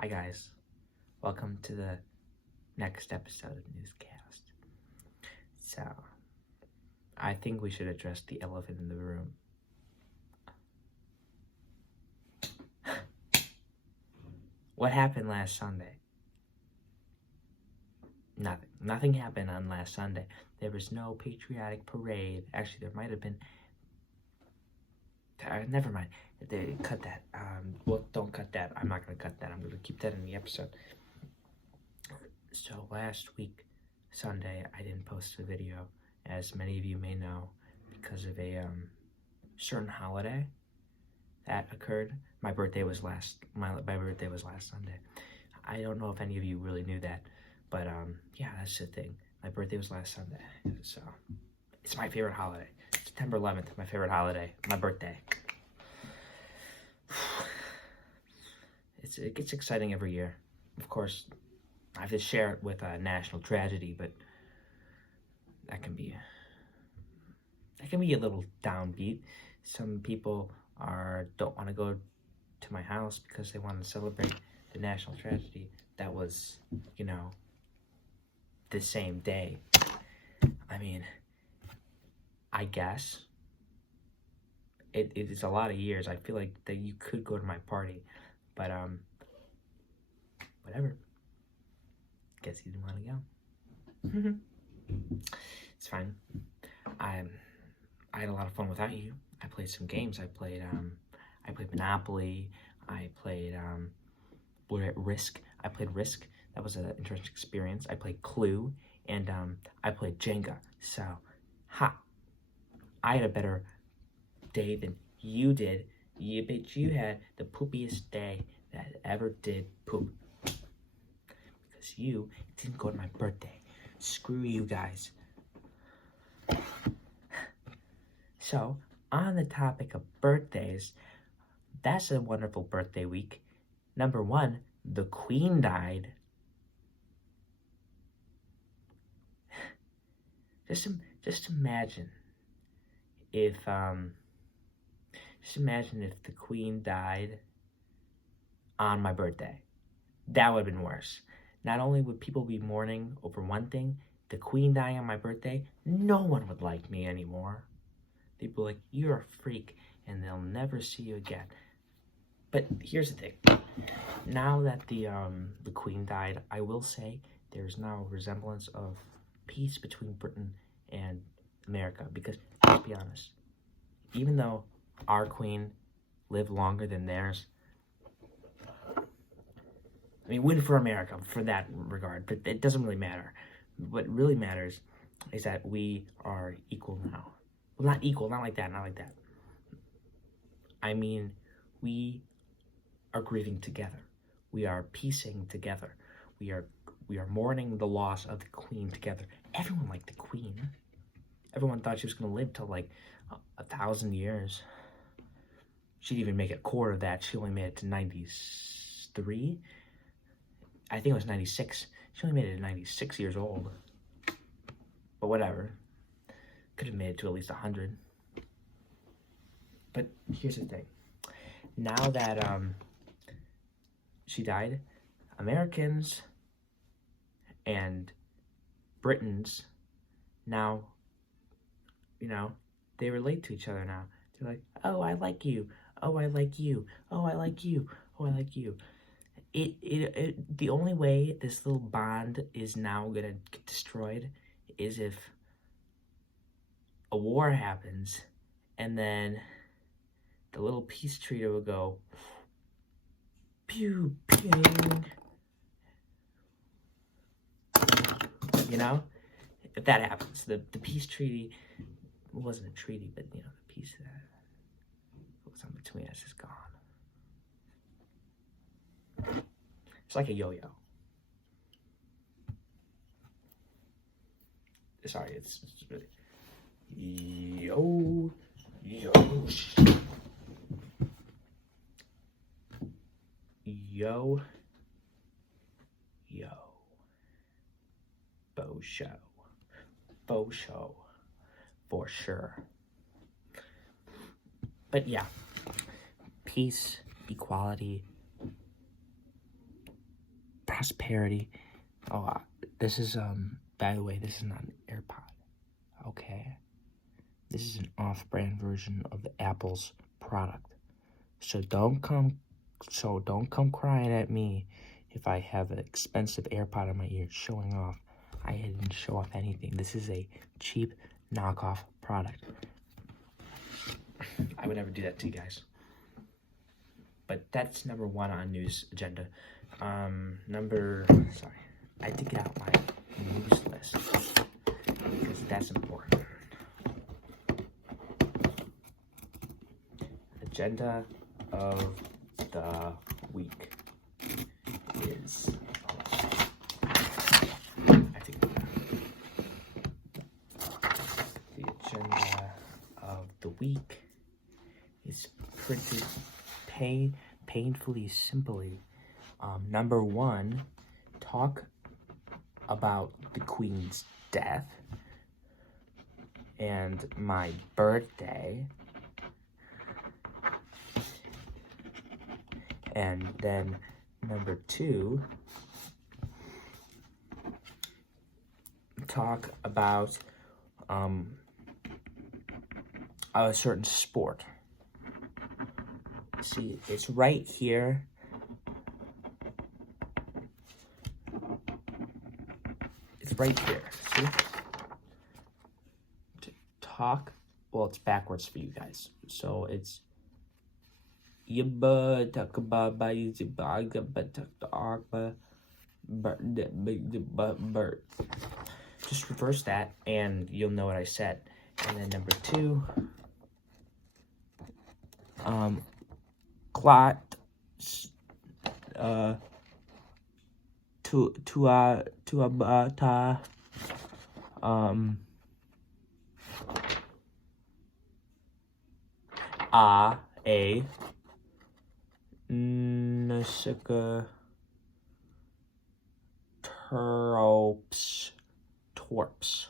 Hi guys, welcome to the next episode of Newscast. So, I think we should address the elephant in the room. What happened last Sunday? Nothing. Nothing happened on last Sunday. There was no patriotic parade. Actually, there might have been. Never mind. They cut that. Well, don't cut that. I'm not going to cut that. I'm going to keep that in the episode. So last week, Sunday, I didn't post a video, as many of you may know, because of a certain holiday that occurred. My birthday was last Sunday. I don't know if any of you really knew that, but yeah, that's the thing. My birthday was last Sunday, so it's my favorite holiday. September 11th, my favorite holiday, my birthday. It gets exciting every year. Of course, I have to share it with a national tragedy, but that can be a little downbeat. Some people don't want to go to my house because they want to celebrate the national tragedy that was, the same day. I mean, I guess it is a lot of years. I feel like that you could go to my party, but whatever. Guess he didn't want to go. It's fine. I had a lot of fun without you. I played some games. I played Monopoly. I played Risk. I played Risk. That was an interesting experience. I played Clue, and I played Jenga. So, I had a better day than you did. You bitch, you had the poopiest day that ever did poop. Because you didn't go to my birthday. Screw you guys. So, on the topic of birthdays, that's a wonderful birthday week. Number one, the Queen died. Just imagine if the Queen died on my birthday. That would have been worse. Not only would people be mourning over one thing, the Queen dying on my birthday, no one would like me anymore. They'd be like, you're a freak, and they'll never see you again. But here's the thing. Now that the Queen died, I will say there's now a resemblance of peace between Britain and America. Because, let's be honest, even though our Queen lived longer than theirs, I mean, win for America for that regard, but it doesn't really matter. What really matters is that we are equal now. Well, not equal, not like that. I mean, we are grieving together. We are piecing together. We are mourning the loss of the Queen together. Everyone liked the Queen. Everyone thought she was going to live till like 1,000 years. She didn't even make it a quarter of that. She only made it to 93. I think it was 96. She only made it to 96 years old. But whatever. Could have made it to at least 100. But here's the thing. Now that she died, Americans and Britons now, they relate to each other now. They're like, oh, I like you. Oh, I like you. Oh, I like you. Oh, I like you. The only way this little bond is now gonna get destroyed is if a war happens, and then the little peace treaty will go, pew, ping. If that happens, the peace treaty wasn't a treaty, but the peace that was on between us is gone. It's like a yo-yo. Sorry, it's really yo. Faux show. For sure. But yeah, peace, equality, prosperity. Oh, this is, by the way, this is not an AirPod. Okay. This is an off-brand version of the Apple's product. So don't come crying at me if I have an expensive AirPod in my ear showing off. I didn't show off anything. This is a cheap knockoff product. I would never do that to you guys. But that's number one on news agenda. I did get out my news list because that's important. Agenda of the week is, the agenda of the week is pretty painfully simply. Number one, talk about the Queen's death and my birthday. And then number two, talk about a certain sport. See, it's right here. It's right here. See? To talk. Well, it's backwards for you guys. So it's just reverse that and you'll know what I said. And then number two, clot a Nusika Torps.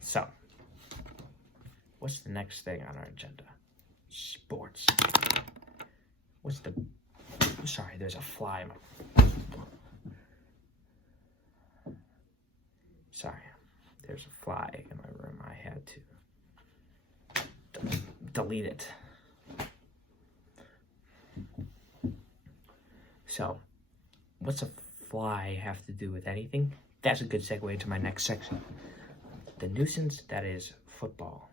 So, what's the next thing on our agenda? Sports. Sorry, there's a fly. Sorry, there's a fly in my room. I had to delete it. So, what's a fly have to do with anything? That's a good segue into my next section. The nuisance that is football.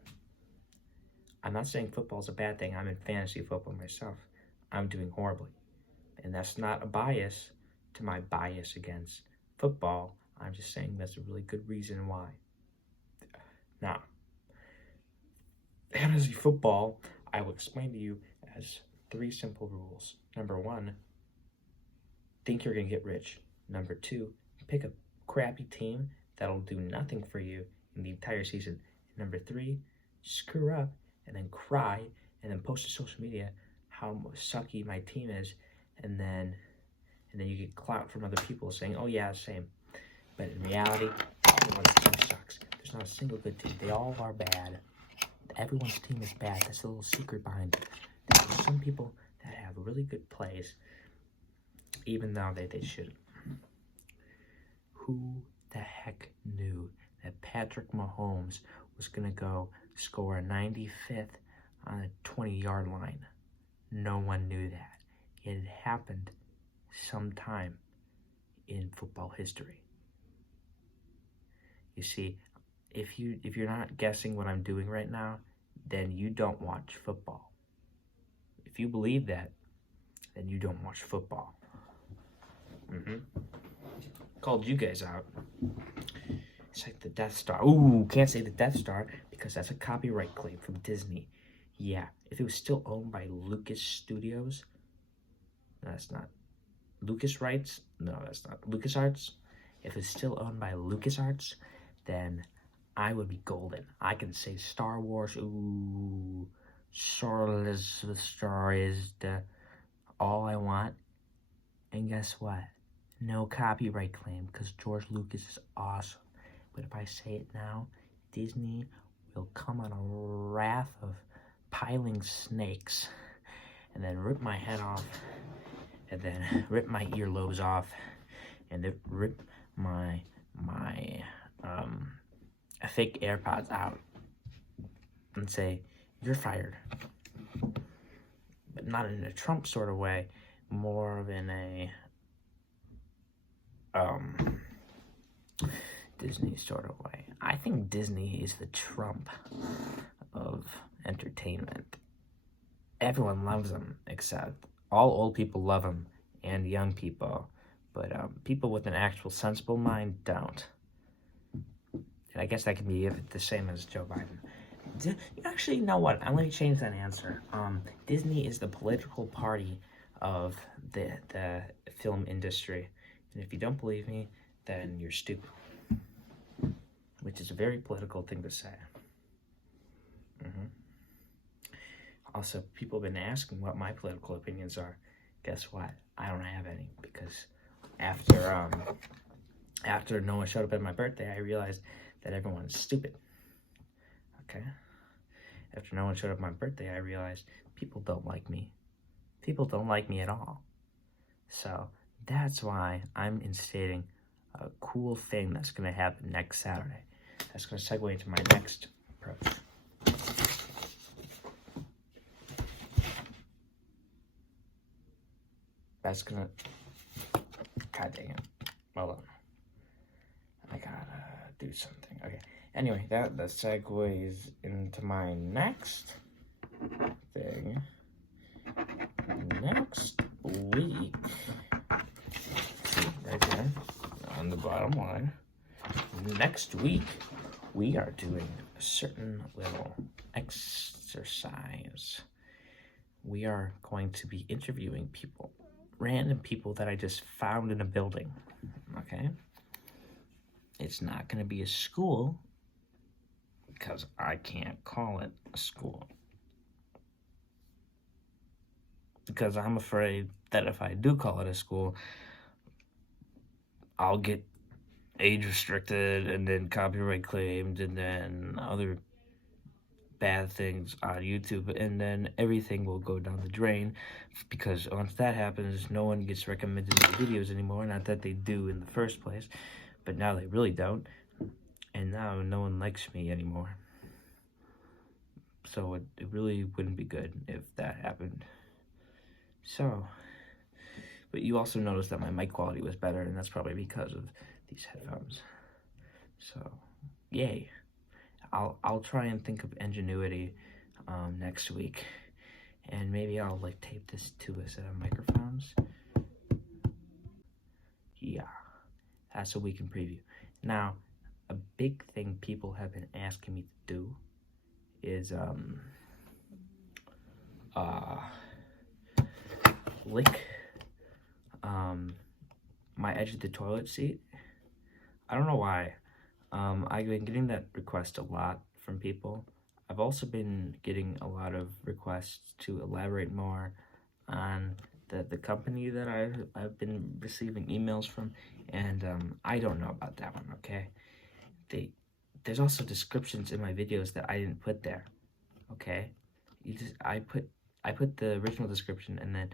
I'm not saying football's a bad thing. I'm in fantasy football myself. I'm doing horribly. And that's not a bias to my bias against football. I'm just saying that's a really good reason why. Now, fantasy football, I will explain to you as 3 simple rules. Number 1, think you're going to get rich. Number 2, pick a crappy team that'll do nothing for you in the entire season. Number 3, screw up and then cry and then post to social media how sucky my team is, and then you get clout from other people saying, oh yeah, same. But in reality, everyone's team sucks. There's not a single good team. They all are bad. Everyone's team is bad. That's the little secret behind it. There's some people that have really good plays, even though they shouldn't. Who the heck knew that Patrick Mahomes was going to go score a 95th on a 20-yard line? No one knew that. It had happened sometime in football history. You see, if you're not guessing what I'm doing right now, then you don't watch football. If you believe that, then you don't watch football. Called you guys out. It's like the Death Star. Ooh, can't say the Death Star because that's a copyright claim from Disney. Yeah, if it was still owned by Lucas Studios, no, that's not. Lucas Rights? No, that's not. LucasArts? If it's still owned by LucasArts, then I would be golden. I can say Star Wars. Ooh, the Star is the all I want. And guess what? No copyright claim because George Lucas is awesome. But if I say it now, Disney will come on a wrath of piling snakes and then rip my head off and then rip my earlobes off, and then rip my fake AirPods out, and say, "You're fired." But not in a Trump sort of way, more of in a Disney sort of way. I think Disney is the Trump of entertainment. Everyone loves them, except all old people love them and young people, but people with an actual sensible mind don't. And I guess that can be the same as Joe Biden. Actually, you know what? I'm going to change that answer. Disney is the political party of the film industry. And if you don't believe me, then you're stupid. Which is a very political thing to say. Also, people have been asking what my political opinions are. Guess what? I don't have any, because after no one showed up at my birthday, I realized that everyone's stupid. Okay? After no one showed up at my birthday, I realized people don't like me. People don't like me at all. So that's why I'm instating a cool thing that's going to happen next Saturday. That's going to segue into my next approach. That's going to... God dang it. Hold on. I gotta do something. Okay. Anyway, that segues into my next thing. Next week, right there on the bottom line, next week we are doing a certain little exercise. We are going to be interviewing people, random people that I just found in a building. Okay? It's not going to be a school, because I can't call it a school. Because I'm afraid that if I do call it a school, I'll get age restricted and then copyright claimed and then other bad things on YouTube, and then everything will go down the drain, because once that happens, no one gets recommended my videos anymore. Not that they do in the first place, but now they really don't, and now no one likes me anymore. So it really wouldn't be good if that happened. So, but you also noticed that my mic quality was better, and that's probably because of these headphones. So, yay. I'll try and think of ingenuity next week, and maybe I'll like tape this to a set of microphones. Yeah, that's a week in preview. Now, a big thing people have been asking me to do is lick my edge of the toilet seat. I don't know why. I've been getting that request a lot from people. I've also been getting a lot of requests to elaborate more on the company that I've been receiving emails from, and I don't know about that one, okay? There's also descriptions in my videos that I didn't put there, okay? I put the original description, and then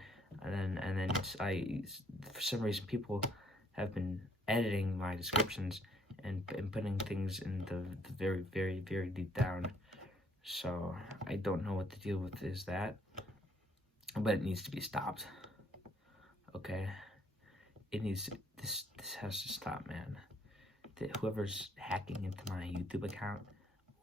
for some reason people have been editing my descriptions and putting things in the very, very, very deep down. So I don't know what the deal with is that, but it needs to be stopped. Okay, this has to stop, man. Whoever's hacking into my YouTube account,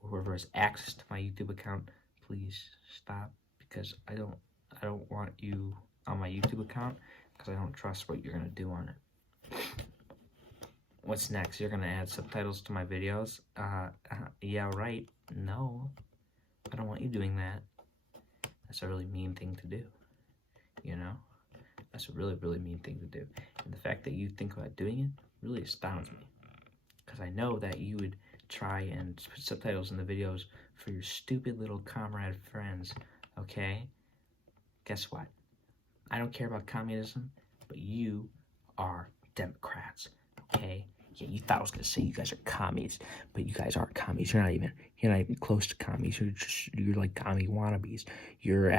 whoever has access to my YouTube account, please stop, because I don't want you on my YouTube account, because I don't trust what you're gonna do on it. What's next? You're gonna add subtitles to my videos? Yeah, right. No, I don't want you doing that. That's a really mean thing to do, you know? That's a really, really mean thing to do. And the fact that you think about doing it really astounds me, because I know that you would try and put subtitles in the videos for your stupid little comrade friends, okay? Guess what? I don't care about communism, but you are Democrats, okay? Yeah, you thought I was gonna say you guys are commies, but you guys aren't commies. You're not even close to commies. You're like commie wannabes. You're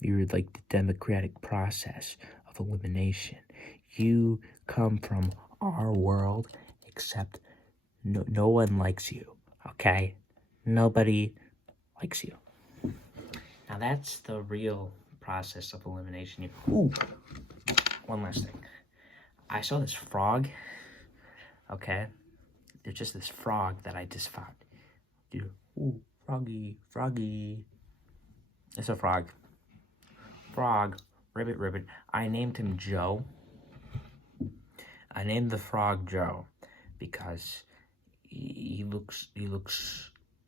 You're like the democratic process of elimination. You come from our world, except no one likes you, okay? Nobody likes you. Now that's the real process of elimination. Ooh, one last thing. I saw this frog, okay? There's just this frog that I just found. Dude, ooh, froggy, froggy. It's a frog. Frog, ribbit. I named him Joe. I named the frog Joe because he looks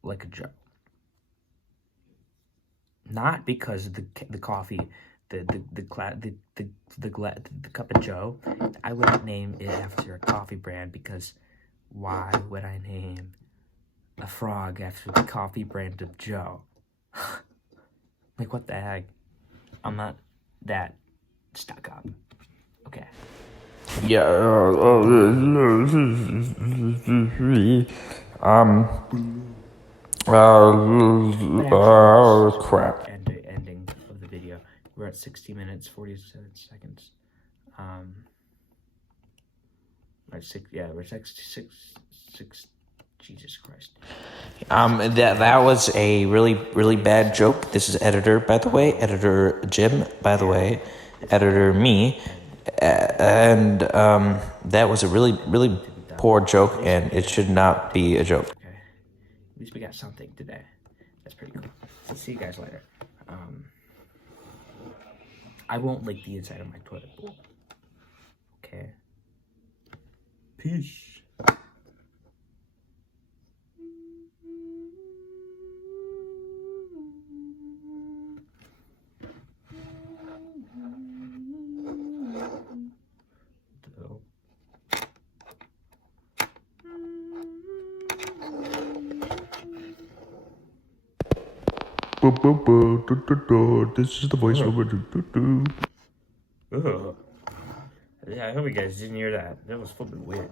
like a Joe. Not because of the coffee, the cup of Joe. I wouldn't name it after a coffee brand because why would I name a frog after the coffee brand of Joe? Like, what the heck? I'm not that stuck up. Okay. Yeah. Crap. Ending of the video. We're at 60 minutes, 47 seconds. We're at 66. Jesus Christ. That was a really bad joke. This is editor, by the way. Editor Jim, by the way. Editor me. And that was a really poor joke, and it should not be a joke. Okay. At least we got something today. That's pretty cool. I'll see you guys later. I won't lick the inside of my toilet bowl. Okay. Peace. This is the voiceover. Yeah, I hope you guys didn't hear that. That was flipping weird.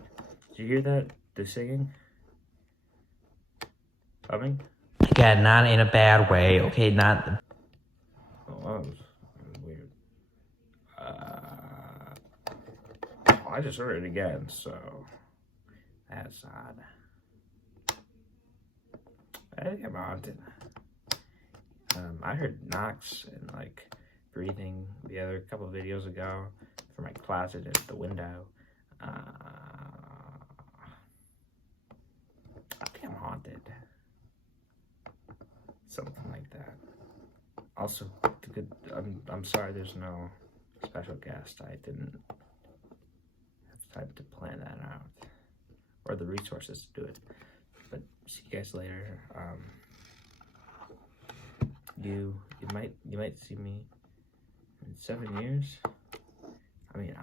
Did you hear that? The singing? Humming? Yeah, not in a bad way. Okay, not. Oh, that was weird. I just heard it again, so that's odd. I think I'm haunted. I heard knocks and like breathing the other couple of videos ago from my closet at the window. I think I'm haunted. Something like that. Also, I'm sorry there's no special guest. I didn't have time to plan that out or the resources to do it. But see you guys later. You might see me in 7 years. I mean,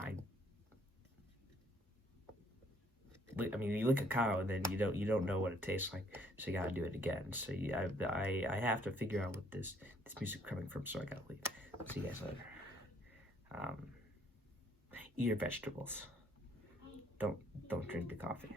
you lick a cow and then you don't know what it tastes like, so you gotta do it again. So I have to figure out what this music coming from, so I gotta leave. See you guys later. Eat your vegetables. Don't drink the coffee.